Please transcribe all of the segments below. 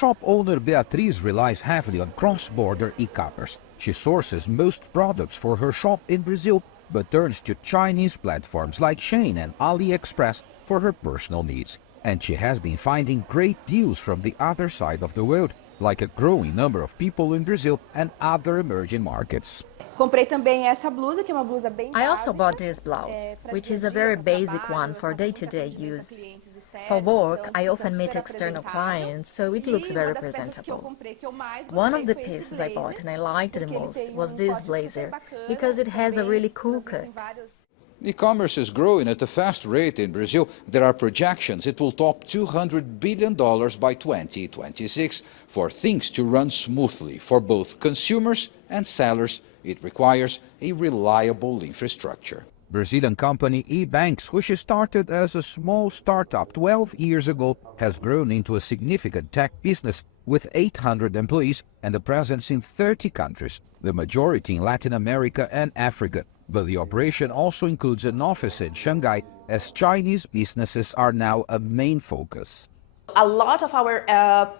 Shop owner Beatriz relies heavily on cross-border e-commerce. She sources most products for her shop in Brazil, but turns to Chinese platforms like Shein and AliExpress for her personal needs. And she has been finding great deals from the other side of the world, like a growing number of people in Brazil and other emerging markets. Comprei também essa blusa, que é uma blusa bem I also básica, bought this blouse, which is a very basic one for day-to-day use. For work, I often meet external clients, so it looks very presentable. One of the pieces I bought and I liked the most was this blazer, because it has a really cool cut. E-commerce is growing at a fast rate in Brazil. There are projections it will top $200 billion by 2026. For things to run smoothly for both consumers and sellers, it requires a reliable infrastructure. Brazilian company EBANX, which started as a small startup 12 years ago, has grown into a significant tech business with 800 employees and a presence in 30 countries, the majority in Latin America and Africa. But the operation also includes an office in Shanghai, as Chinese businesses are now a main focus. A lot of our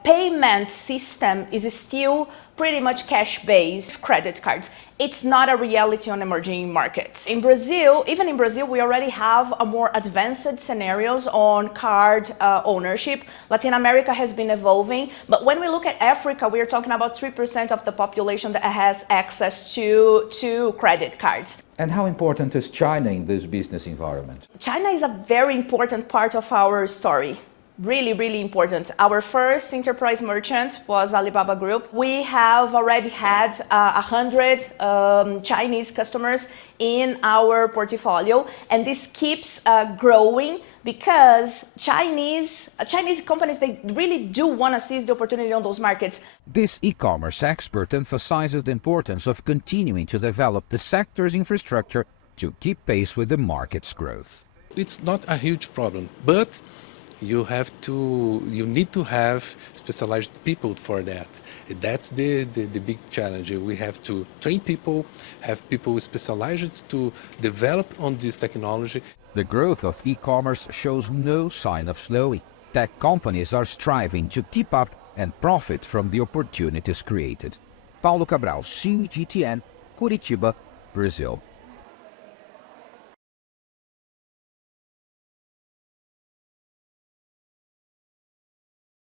payment system is still pretty much cash-based, credit cards. It's not a reality on emerging markets. In Brazil, even in Brazil, we already have a more advanced scenarios on card ownership. Latin America has been evolving, but when we look at Africa, we are talking about 3% of the population that has access to credit cards. And how important is China in this business environment? China is a very important part of our story. Really, really important. Our first enterprise merchant was Alibaba Group. We have already had 100 Chinese customers in our portfolio, and this keeps growing because Chinese companies, they really do want to seize the opportunity on those markets. This e-commerce expert emphasizes the importance of continuing to develop the sector's infrastructure to keep pace with the market's growth. It's not a huge problem, but you need to have specialized people for that. That's the big challenge. We have to train people, have people specialized to develop on this technology. The growth of e-commerce shows no sign of slowing. Tech companies are striving to keep up and profit from the opportunities created. Paulo Cabral, CGTN, Curitiba, Brazil.